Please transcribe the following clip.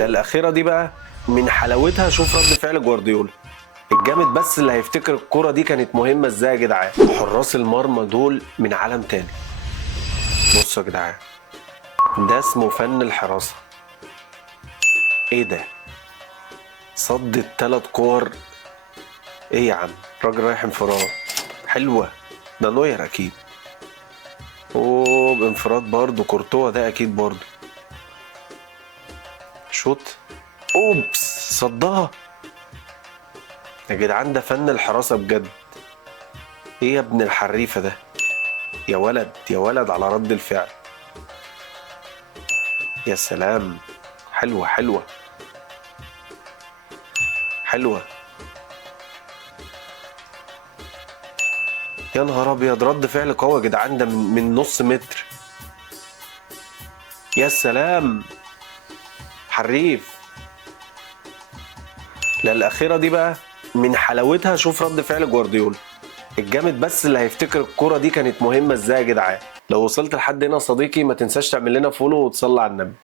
لا الأخيرة دي بقى من حلاوتها شوف رد فعل جوارديولا الجامد، بس اللي هيفتكر الكرة دي كانت مهمة ازاي يا جدعان. حراس المرمى دول من عالم تاني. بصوا يا جدعان، ده اسمه فن الحراسة. ايه ده؟ صد التلات كور. ايه يا عم، راجل رايح انفراد. حلوة، ده نوير اكيد. اوه بانفراد برضه، كورتوا ده اكيد برضه. شوت. اوبس صدها. يا جدعان ده فن الحراسة بجد. ايه يا ابن الحريفة ده؟ يا ولد يا ولد على رد الفعل. يا سلام، حلوة حلوة حلوة. يا نهار ابيض، رد فعل قوي يا جدعان، ده من نص متر. يا سلام، حريف. لا الأخيرة دي بقى من حلاوتها شوف رد فعل جوارديولا الجامد، بس اللي هيفتكر الكرة دي كانت مهمة ازاي يا جدعان. لو وصلت لحد هنا يا صديقي ما تنساش تعمل لنا فولو وتصلي على النبي.